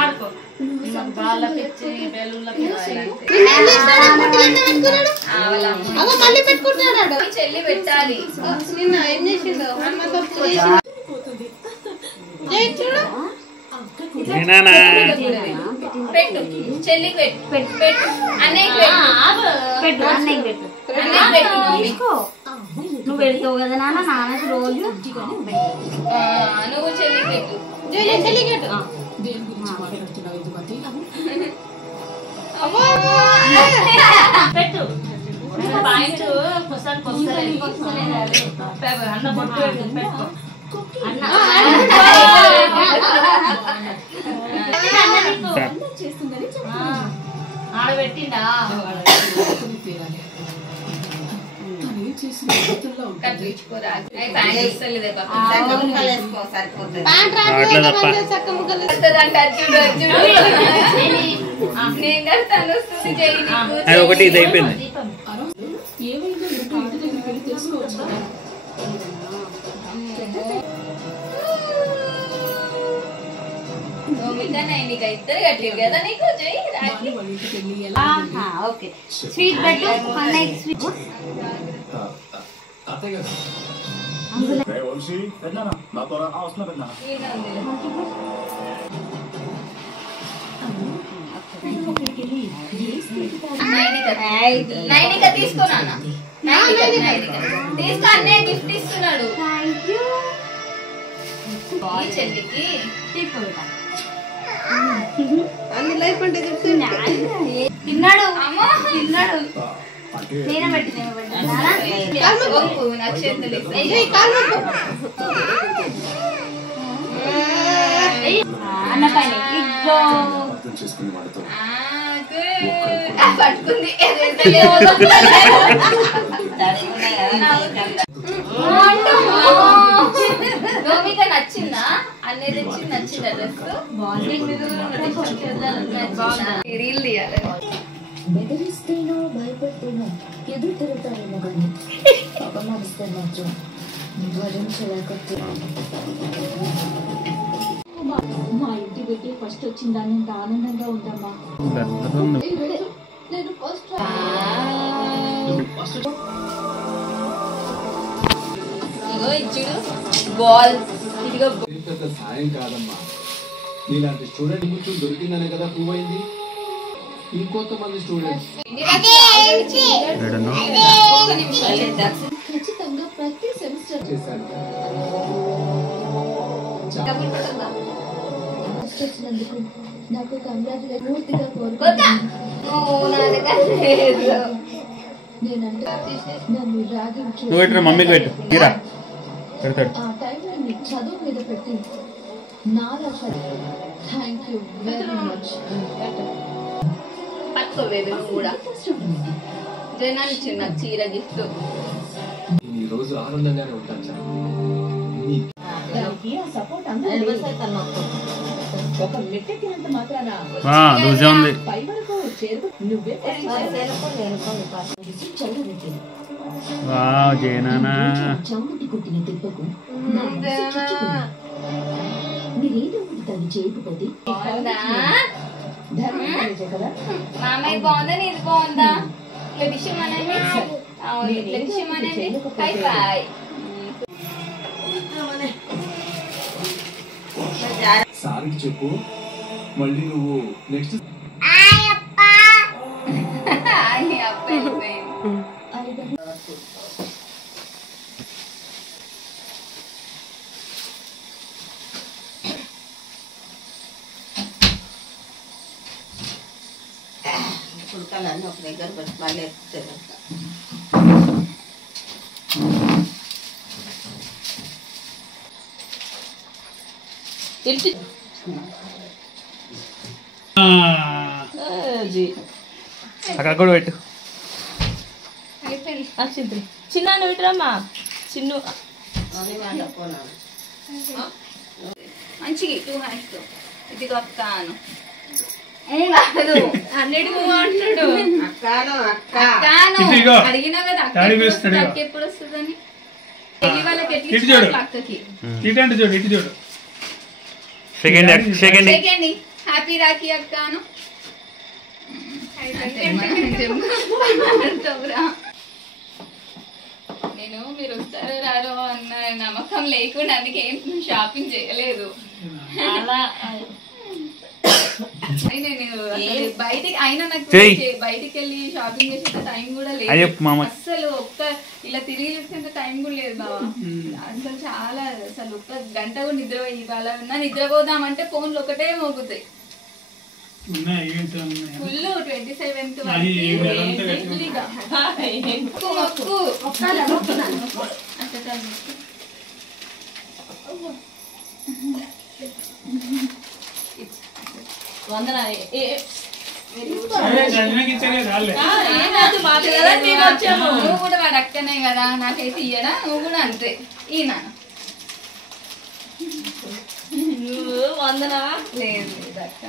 ఆడుకో బాలకి బెలూన్లకి మళ్ళీ పెట్టుకుంటున్నాడు. చెల్లి పెట్టాలి. నిన్న ఏం చేసిండు చూడు పెట్టు చెల్లికి పెట్టు పెట్టు అన్నయ్యకి పెట్టు అన్నయ్యకి పెట్టు నువ్వు పెడతావు కదా నాన్న నాన్నకి రోజు నువ్వు చెల్లికి పెట్టు చెల్లికి పెట్టు పెట్టు పాయింట్ అన్న బొట్టు పెట్టు ఆడబెట్టిండా ఒకటి ఇది అయిపోయింది. ఇద్దరు కట్లేదు కదా నీకు ఓకే స్వీట్ పెట్టు అన్నయ్యకి స్వీట్ నైనిక తీసుకోనా తీసుకో అన్నయ్య గిఫ్ట్ ఇస్తున్నాడు చెల్లికి అన్ని లైఫ్ అంటే తిన్నాడు తిన్నాడు నేనే పెట్టి అన్న పైన పట్టుకుంది మీకు నచ్చిందా అన్నీ తెచ్చి నచ్చిందా డ్రెస్ రీల్ తీయాలి బెదిరిస్తేనో భయపడుతున్నా ఎదురు తిరుగుతారేమో కానీ అపమానిస్తే మాత్రం భరించలేకపోతున్నా. మా ఇంటి బిడ్డ ఫస్ట్ వచ్చిందని ఎంత ఆనందంగా ఉందమ్మా. నేను ఫస్ట్ ఇగో ఇచ్చుడు బాల్ ఇదిగో సాయం కాదమ్మా. నీలాంటి స్టూడెంట్ కూర్చొని దొరికిందనే కదా ప్రూవ్ అయింది. ఇంకొంతమంది స్టూడెంట్స్ ఖచ్చితంగా ప్రతి సెమిస్టర్ చేశారు. వచ్చినందుకు నాకు కంగ్రాచులేషన్ పూర్తిగా కోరుకుంటున్నాను. నేనంటే నన్ను రాగించు మమ్మీకి పెట్టు ఆ టైంలో చదువు మీద పెట్టి నారా థ్యాంక్ యూ వెరీ మచ్. పట్టుకోలేదు నువ్వు కూడా జనాన్ని ఇచ్చింది నాకు చీర గిఫ్ట్. ఈ రోజు ఆనందంగానే ఉంటాను సార్. చమ్మటి కుట్టిన తిప్పకు మీరేదో ఒకటి తను చేయకపోతే మామయ్య బాగుందా నీది బాగుందా ఇట్లా విషయం అనేది ఇట్లా విషయం అనేది హై ఫై సార్కి చెప్పు మళ్ళీ నువ్వు నెక్స్ట్ పుడకలన్నీ ఒక దగ్గర పెట్టి మళ్ళీ అక్కడ కూడా పెట్టు. చిన్న పెట్టరమ్మా చిన్ను మంచిగా 2 హ్యాండ్స్ ఇది కొత్తాను అడిగినా కదా అక్క ఎప్పుడు వస్తుందని వాళ్ళకి ఎట్లా అక్కకి సెకండ్ హ్యాపీ రాఖీ అక్కను నేను మీరు వస్తారో రారో అన్న నమ్మకం లేకుండా అందుకే ఏం షాపింగ్ చేయలేదు. బయటికి అయినా నాకు బయటికి వెళ్ళి షాపింగ్ చేసే టైం కూడా లేదు అసలు. ఇలా తిరిగి చూసేంత టైం కూడా లేదు బాబా అసలు. చాలా అసలు ఒక్క గంట కూడా ఇవాళ నిద్రపోదామంటే ఫోన్లు ఒకటే మోగుతాయి. ఫుల్ 27th వందన నువ్వు కూడా వాడు అక్కనే కదా నాకైతే ఇయ్యడా నువ్వు కూడా అంతే ఈయన వందన లేదు అక్క